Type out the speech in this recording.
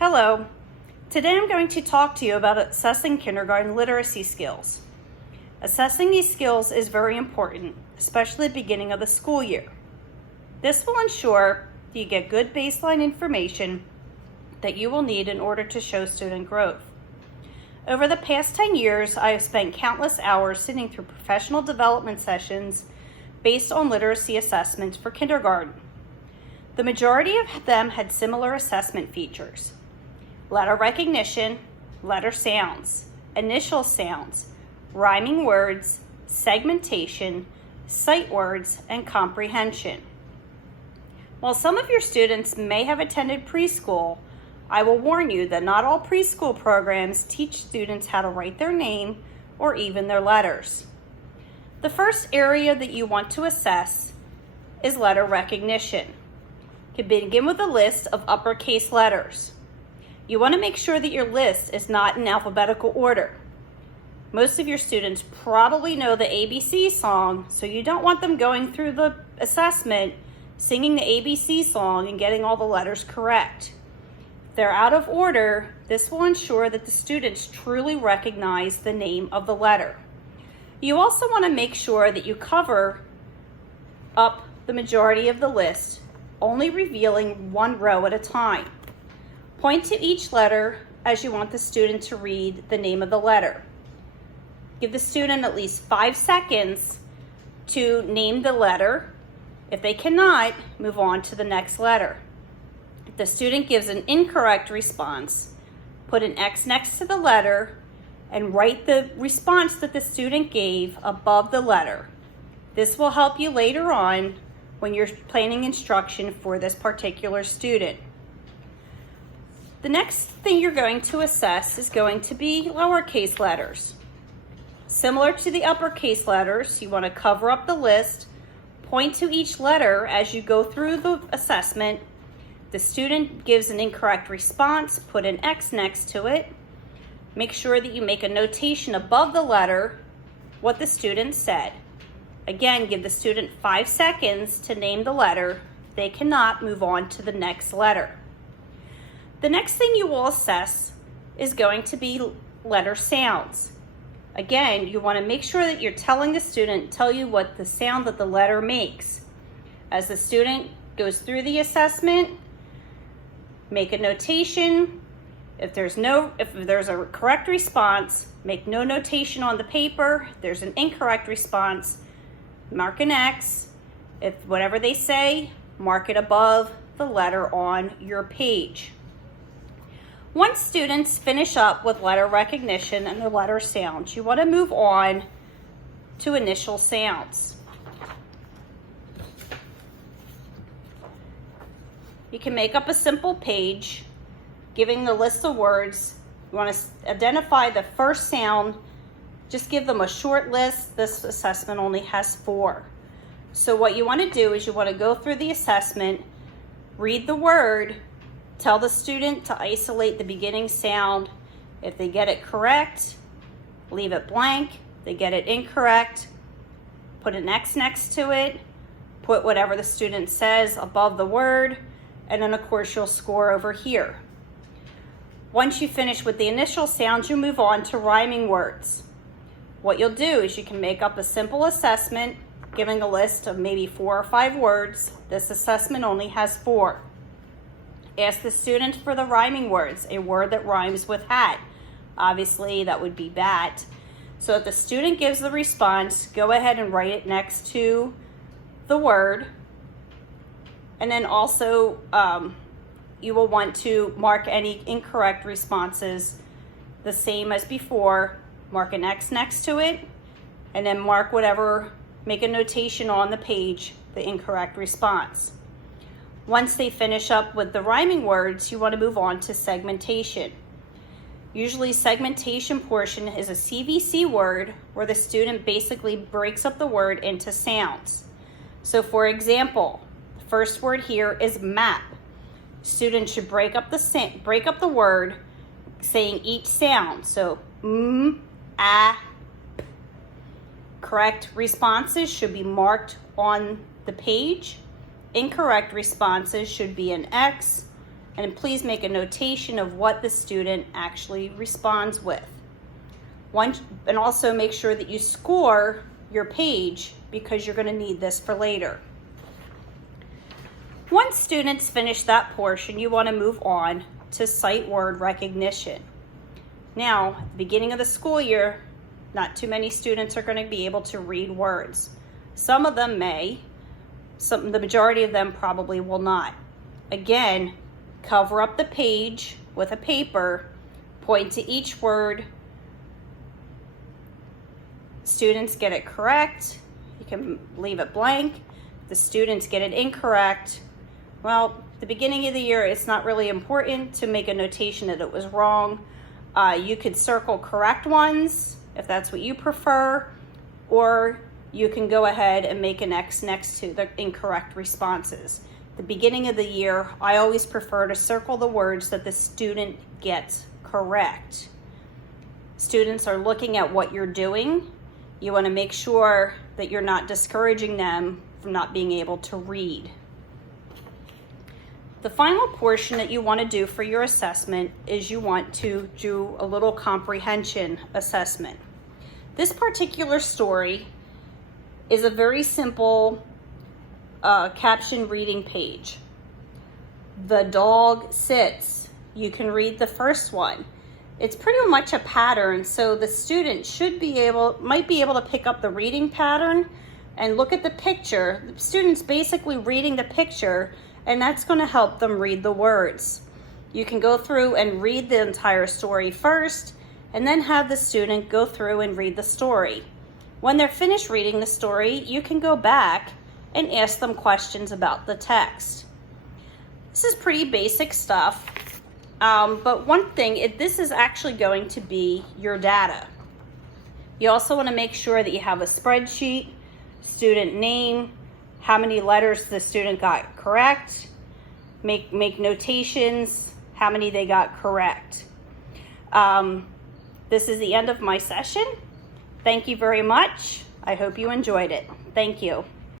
Hello. Today I'm going to talk to you about assessing kindergarten literacy skills. Assessing these skills is very important, especially at the beginning of the school year. This will ensure you get good baseline information that you will need in order to show student growth. Over the past 10 years, I have spent countless hours sitting through professional development sessions based on literacy assessments for kindergarten. The majority of them had similar assessment features: letter recognition, letter sounds, initial sounds, rhyming words, segmentation, sight words, and comprehension. While some of your students may have attended preschool, I will warn you that not all preschool programs teach students how to write their name or even their letters. The first area that you want to assess is letter recognition. You can begin with a list of uppercase letters. You want to make sure that your list is not in alphabetical order. Most of your students probably know the ABC song, so you don't want them going through the assessment singing the ABC song and getting all the letters correct. If they're out of order, this will ensure that the students truly recognize the name of the letter. You also want to make sure that you cover up the majority of the list, only revealing one row at a time. Point to each letter as you want the student to read the name of the letter. Give the student at least 5 seconds to name the letter. If they cannot, move on to the next letter. If the student gives an incorrect response, put an X next to the letter and write the response that the student gave above the letter. This will help you later on when you're planning instruction for this particular student. The next thing you're going to assess is going to be lowercase letters. Similar to the uppercase letters, you want to cover up the list, point to each letter as you go through the assessment. The student gives an incorrect response, put an X next to it. Make sure that you make a notation above the letter what the student said. Again, give the student 5 seconds to name the letter. If they cannot, move on to the next letter. The next thing you will assess is going to be letter sounds. Again, you want to make sure that you're telling the student, tell you what the sound that the letter makes. As the student goes through the assessment, make a notation. If there's a correct response, make no notation on the paper. If there's an incorrect response, mark an X. If whatever they say, mark it above the letter on your page. Once students finish up with letter recognition and the letter sounds, you want to move on to initial sounds. You can make up a simple page giving the list of words. You want to identify the first sound. Just give them a short list. This assessment only has 4. So what you want to do is you want to go through the assessment, read the word, tell the student to isolate the beginning sound. If they get it correct, leave it blank. If they get it incorrect, put an X next to it, put whatever the student says above the word, and then of course you'll score over here. Once you finish with the initial sounds, you move on to rhyming words. What you'll do is you can make up a simple assessment, giving a list of maybe 4 or 5 words. This assessment only has 4. Ask the student for the rhyming words, a word that rhymes with hat. Obviously, that would be bat. So if the student gives the response, go ahead and write it next to the word. And then also, you will want to mark any incorrect responses the same as before. Mark an X next to it, and then mark whatever, make a notation on the page, the incorrect response. Once they finish up with the rhyming words, you want to move on to segmentation. Usually segmentation portion is a CVC word where the student basically breaks up the word into sounds. So for example, the first word here is map. Students should break up the word saying each sound. So a. Correct responses should be marked on the page. Incorrect responses should be an X. and please make a notation of what the student actually responds with. And also make sure that you score your page because you're going to need this for later. Once students finish that portion, you want to move on to sight word recognition. Now, at the beginning of the school year, not too many students are going to be able to read words. Some of them may, the majority of them probably will not. Again, cover up the page with a paper, point to each word. Students get it correct, you can leave it blank. The students get it incorrect. Well, the beginning of the year, it's not really important to make a notation that it was wrong. You could circle correct ones if that's what you prefer, or you can go ahead and make an X next to the incorrect responses. The beginning of the year, I always prefer to circle the words that the student gets correct. Students are looking at what you're doing. You want to make sure that you're not discouraging them from not being able to read. The final portion that you want to do for your assessment is you want to do a little comprehension assessment. This particular story is a very simple caption reading page. The dog sits. You can read the first one. It's pretty much a pattern, so the student might be able to pick up the reading pattern and look at the picture. The student's basically reading the picture, and that's going to help them read the words. You can go through and read the entire story first, and then have the student go through and read the story. When they're finished reading the story, you can go back and ask them questions about the text. This is pretty basic stuff, but one thing, this is actually going to be your data. You also want to make sure that you have a spreadsheet, student name, how many letters the student got correct, make notations, how many they got correct. This is the end of my session. Thank you very much. I hope you enjoyed it. Thank you.